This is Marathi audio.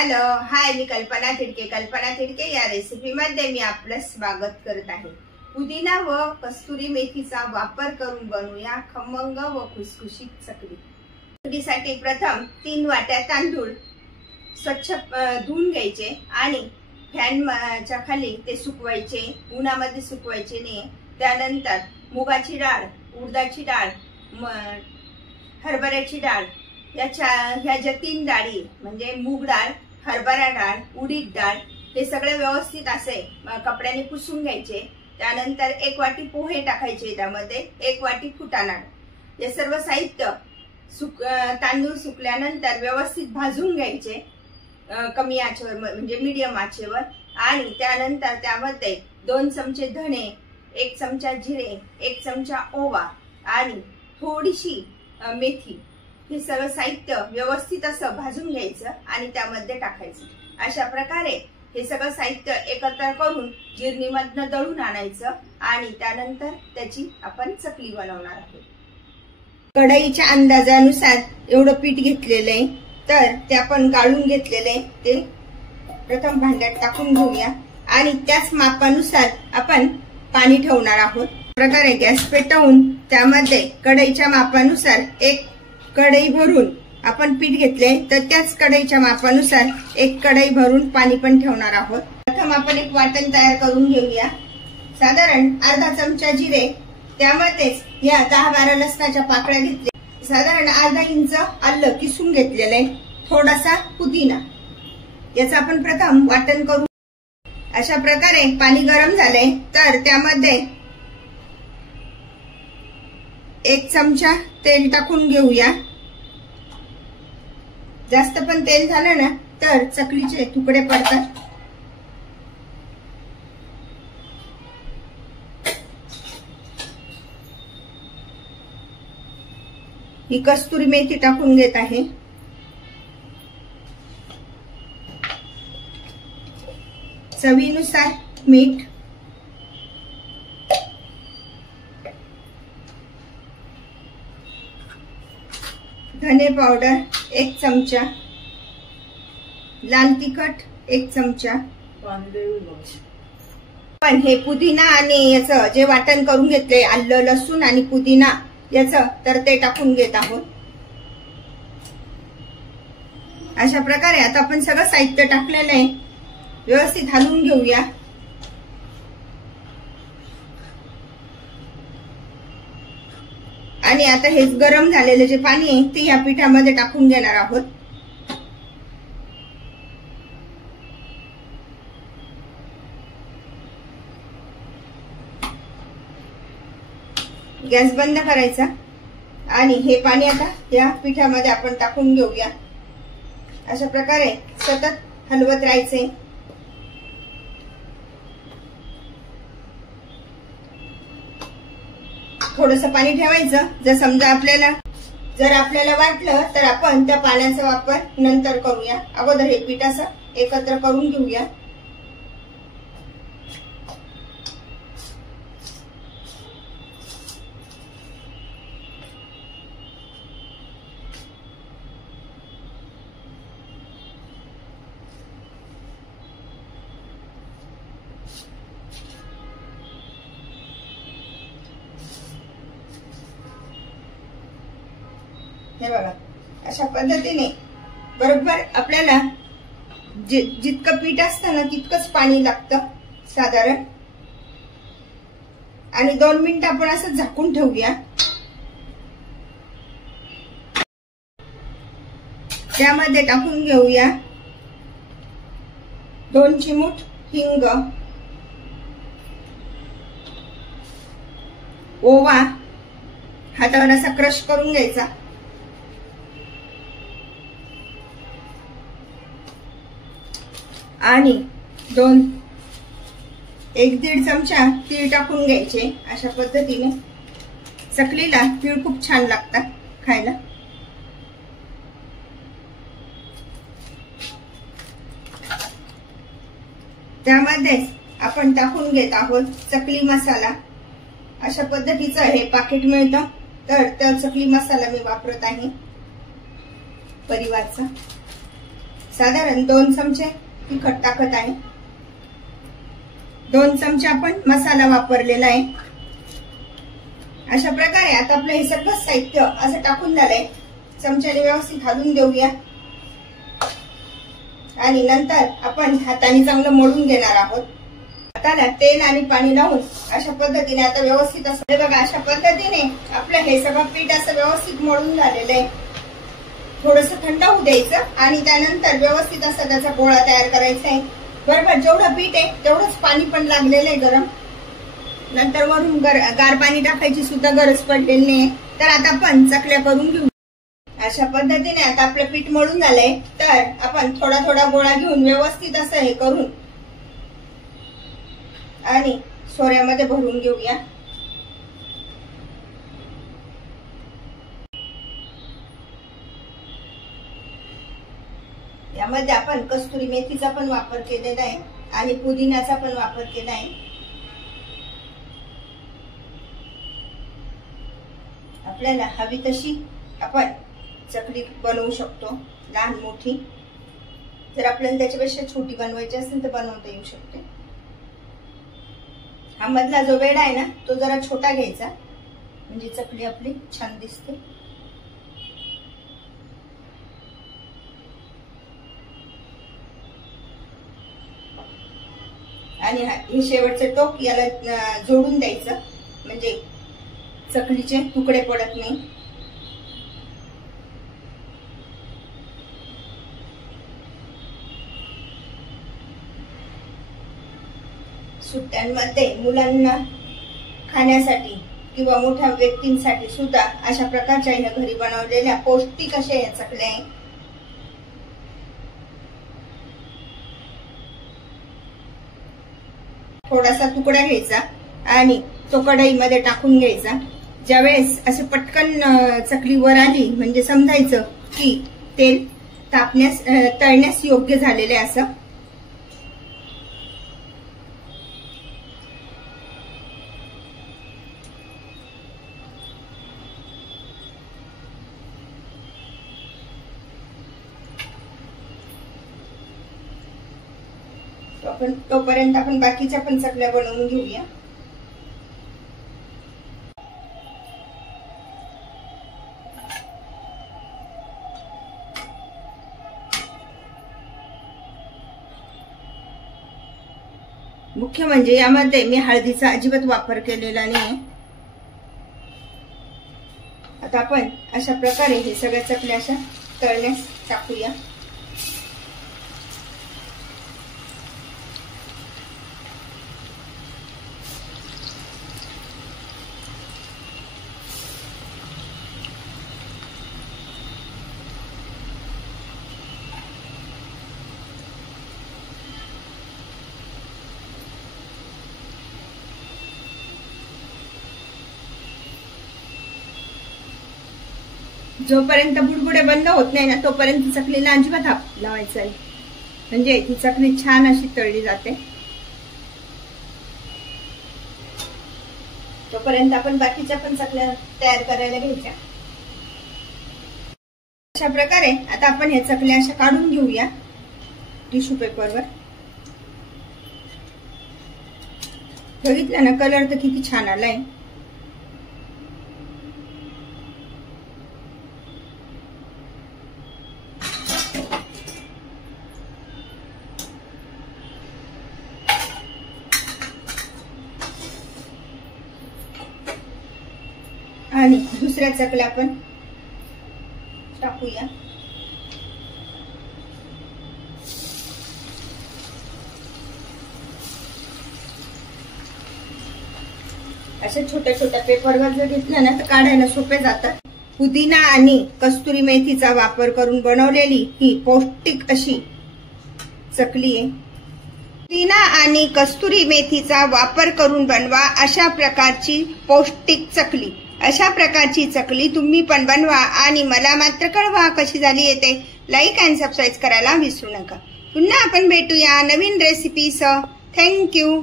हॅलो हाय, मी कल्पना तिडके. कल्पना तिडके या रेसिपी मध्ये मी आपलं स्वागत करत आहे. पुदिना व कस्तुरी मेथीचा वापर करून बनवूया खमंग व खुसखुशीत चकली. चकलीसाठी प्रथम 3 वाट्या तांदूळ स्वच्छ धुवून घ्यायचे आणि फॅनच्या खाली ते सुकवायचे, उन्हामध्ये सुकवायचे नाही. त्यानंतर मुगाची डाळ, उडदाची डाळ, हरभऱ्याची डाळ, ह्या ज्या 3 डाळी म्हणजे मूग डाळ, हरभरा डाळ, उडीद डाळ हे सगळे व्यवस्थित असे कपड्याने पुसून घ्यायचे. त्यानंतर 1 वाटी पोहे टाकायचे, त्यामध्ये 1 वाटी फुटाणा. हे सर्व साहित्य तांदूळ सुकल्यानंतर व्यवस्थित भाजून घ्यायचे कमी आचेवर म्हणजे मीडियम आचेवर. आणि त्यानंतर त्यामध्ये 2 चमचे धणे, 1 चमचा जिरे, 1 चमचा ओवा आणि थोडीशी मेथी हे सर्व साहित्य व्यवस्थित असं भाजून घ्यायचं आणि त्यामध्ये टाकायचं. अशा प्रकारे हे सगळं साहित्य एकत्र करून गिरणीमधनं दळून आणायचं आणि त्यानंतर त्याची आपण चकली बनवणार आहोत. कढईच्या अंदाजानुसार एवढं पीठ घेतलेलं आहे, तर ते आपण गाळून घेतलेले ते प्रथम भांड्यात टाकून घेऊया आणि त्याच मापानुसार आपण पाणी ठेवणार आहोत. प्रकारे गॅस पेटवून त्यामध्ये कढईच्या मापानुसार 1 कढई भरून आपण पीठ घेतले, तर त्याच कढईच्या मापानुसार 1 कढई भरून पाणी पण ठेवणार आहोत. प्रथम आपण एक वाटण तयार करून घेऊया. साधारण अर्धा चमचा जिरे, त्यामध्येच या 10-12 लसणाच्या पाकळ्या घेतल्या, साधारण अर्धा इंच आलं किसून घेतलेलं आहे, थोडासा पुदिना. याचं आपण प्रथम वाटण करू. अशा प्रकारे पाणी गरम झाले तर त्यामध्ये 1 चमचा तेल टाकून घेऊया. जास्त पण तेल झालं ना तर चकलीचे तुकडे पडतात. ही कस्तुरी मेथी टाकून घेत आहे. चवीनुसार मीठ, धने पावडर 1 चमचा, लाल तिखट 1 चमचा. पण हे पुदिना आणि याचं जे वाटण करून घेतले, आलं, लसूण आणि पुदिना याचं, तर ते टाकून घेत आहोत. अशा प्रकारे आता आपण सगळं साहित्य टाकलेलं आहे, व्यवस्थित हलवून घेऊया. आणि आता हे गरम झालेले जे पाणी आहे ते या पिठामध्ये टाकून घेणार आहोत. गॅस बंद करायचा आणि हे पाणी आता या पिठामध्ये आपण टाकून घेऊया. अशा प्रकारे सतत हलवत राहायचे. थोडस पाणी ठेवायचं. जर आपल्याला वाटलं तर आपण त्या पाण्याचा वापर नंतर करूया. अगोदर हे पीठ असं एकत्र करून घेऊया. हे बघा, अशा पद्धतीने बरोबर आपल्याला जितकं पीठ असतं ना तितकंच पाणी लागतं साधारण. आणि 2 मिनिट आपण असं झाकून ठेवूया. त्यामध्ये टाकून घेऊया 2 चिमूट हिंग, ओवा हातावर असा क्रश करून घ्यायचा, आणि 1-1.5 चमचा तीळ टाकून घ्यायचे. अशा पद्धतीने चकलीला तीळ खूप छान लागतात खायला. त्यामध्येच आपण टाकून घेत आहोत चकली मसाला. अशा पद्धतीचं हे पाकिट मिळतं, तर त्या चकली मसाला मी वापरत आहे परिवारचा. साधारण 2 चमचे तिखट टाकत आहे. 2 चमचे आपण मसाला वापरलेला आहे. अशा प्रकारे आता आपलं हे सगळं साहित्य असं टाकून झालंय. चमच्याने व्यवस्थित हलवून देऊया आणि नंतर आपण हाताने चांगलं मळून घेणार आहोत. हाताला तेल आणि पाणी लावून अशा पद्धतीने आता व्यवस्थित असं बघा, अशा पद्धतीने आपलं हे सगळं पीठ असं व्यवस्थित मळून झालेलं आहे. थोडंसं थंड होऊ द्यायचं आणि त्यानंतर व्यवस्थित असं त्याचा गोळा तयार करायचा आहे. बरोबर जेवढं पीठ आहे तेवढंच पाणी पण लागलेलं आहे गरम. नंतर वरून गार पाणी टाकायची सुद्धा गरज पडलेली नाही. तर आता आपण चकल्या करून घेऊ. अशा पद्धतीने आता आपलं पीठ मळून झालंय. तर आपण थोडा थोडा गोळा घेऊन व्यवस्थित असं हे करून आणि सोऱ्यामध्ये भरून घेऊया. यामध्ये आपण कस्तुरी मेथीचा पण वापर केलेला आहे आणि पुदिन्याचा पण वापर केला आहे. आपल्याला हवी तशी आपण चकली बनवू शकतो, लहान मोठी. जर आपल्याला त्याच्यापेक्षा छोटी बनवायची असेल तर बनवता येऊ शकते. हा मधला जो वेडा आहे ना तो जरा छोटा घ्यायचा म्हणजे चकली आपली छान दिसते. आणि हे शेवटचं टोक याला जोडून द्यायचं म्हणजे चकलीचे तुकडे पडत नाही. सुट्ट्यांमध्ये मुलांना खाण्यासाठी किंवा मोठ्या व्यक्तींसाठी सुद्धा अशा प्रकारच्या या घरी बनवलेल्या पौष्टिक अशा या चकल्या आहे. थोडासा तुकडा घ्यायचा आणि तो कढईमध्ये टाकून घ्यायचा. ज्यावेळेस असे पटकन चकली वर आली म्हणजे समजायचं की तेल तळण्यास योग्य झालेले असं. तोपर्यंत आपण बाकीच्या पण चकल्या बनवून घेऊया. मुख्य म्हणजे यामध्ये मी हळदीचा अजिबात वापर केलेला नाही. आता आपण अशा प्रकारे हे सगळ्या चकल्या अशा तळण्यास टाकूया. जोपर्यंत बुडबुडे बंद होत नाही ना तोपर्यंत चकलीला अजिबात हात लावायचा आहे म्हणजे ती चकली छान अशी तळली जाते. तोपर्यंत आपण बाकीच्या पण चकल्या तयार करायला घ्यायच्या. अशा प्रकारे आता आपण ह्या चकल्या अशा काढून घेऊया टिश्यू पेपरवर. बघितलं ना कलर तर किती छान आलाय. आणि दुसऱ्या चकल्या आपण टाकूया. अशा छोट्या छोट्या पेपरवर जर घेतलं ना तर काढायला सोपे जातात. पुदिना आणि कस्तुरी मेथीचा वापर करून बनवलेली ही पौष्टिक अशी चकली आहे. पुदिना आणि कस्तुरी मेथीचा वापर करून बनवा अशा प्रकारची पौष्टिक चकली. अशा प्रकारची चकली तुम्ही पण बनवा आणि मला मात्र कळवा कशी झाली येते. लाईक आणि सबस्क्राईब करायला विसरू नका. पुन्हा आपण भेटूया नवीन रेसिपीसह. थँक्यू.